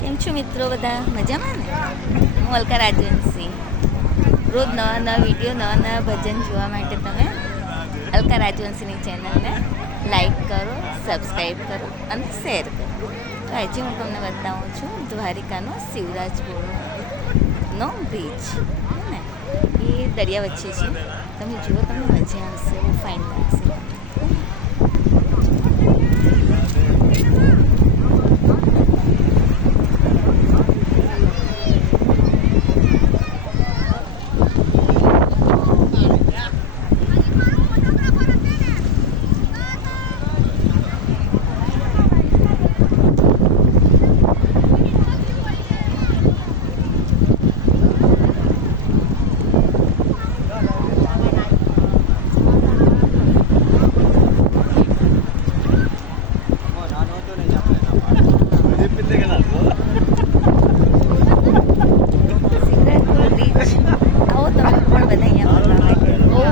કેમ છો મિત્રો બધા મજામાં ને? હું અલકા રાજવંશી. રોજ નવા નવા વિડીયો નવા નવા ભજન જોવા માટે તમે અલકા રાજવંશીની ચેનલને લાઈક કરો, સબસ્ક્રાઈબ કરો અને શેર કરો. તો આજે હું તમને બતાવું છું દ્વારિકાનો શિવરાજપુરનો બ્રિજ ને એ દરિયા વચ્ચે છે. તમે જુઓ, તમને મજા આવશે, બહુ ફાઇન લાગશે.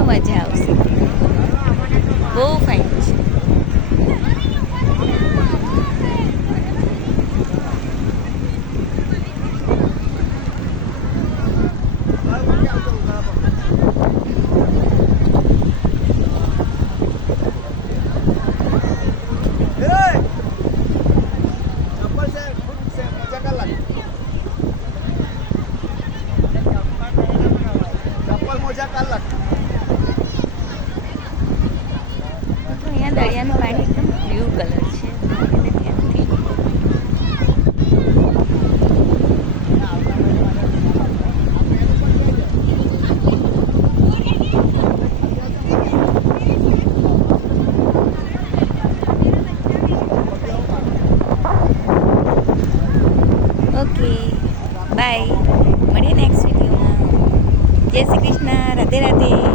મજા આવશે, બહુ ફાઇન છે. દરિયાનું પાણી એકદમ બ્લુ કલર છે. ઓકે, બાય, મળીએ નેક્સ્ટ વિડીયોમાં. જય શ્રી કૃષ્ણ, રાધે રાધે.